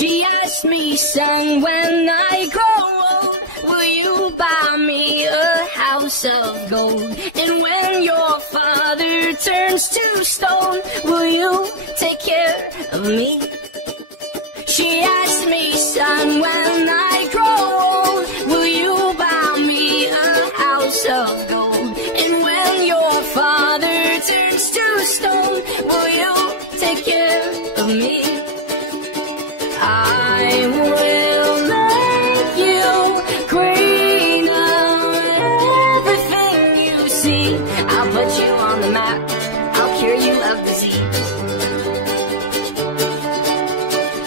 She asked me, son, when I grow old, will you buy me a house of gold? And when your father turns to stone, will you take care of me? She asked me, son, when I grow old, will you buy me a house of gold? And when your father turns to stone, will you take care of me? I will make you queen of everything you see. I'll put you on the map, I'll cure you of disease.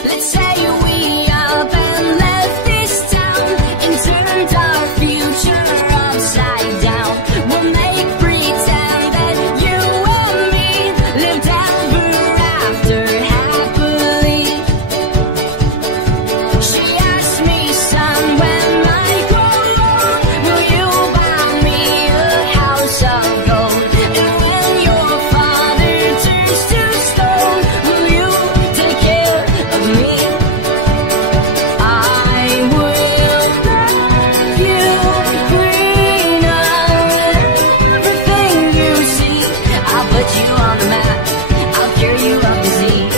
Let's say we up and left this town and turned our future upside down. We'll make pretend that you and me lived ever after happily. She asked me, son, when I grow old, will you buy me a house of gold? And when your father turns to stone, will you take care of me? I will make you queen of everything you see. I'll put you on the map, I'll cure you of disease.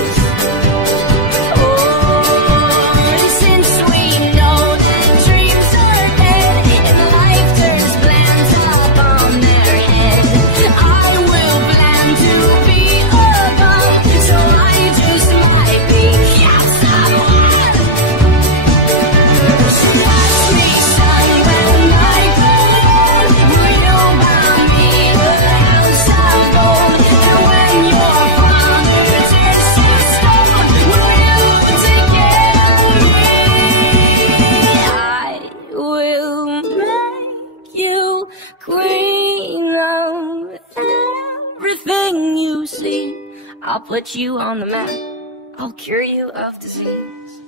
Since we know that dreams are dead and life turns plans up on their head, I will plan to be above, so I just might be someone. She asked me, son, when I grow old, will you buy me a house of gold? And when your father turns to stone, will you take care of me? I will make you queen of everything you see. I'll put you on the map, I'll cure you of disease.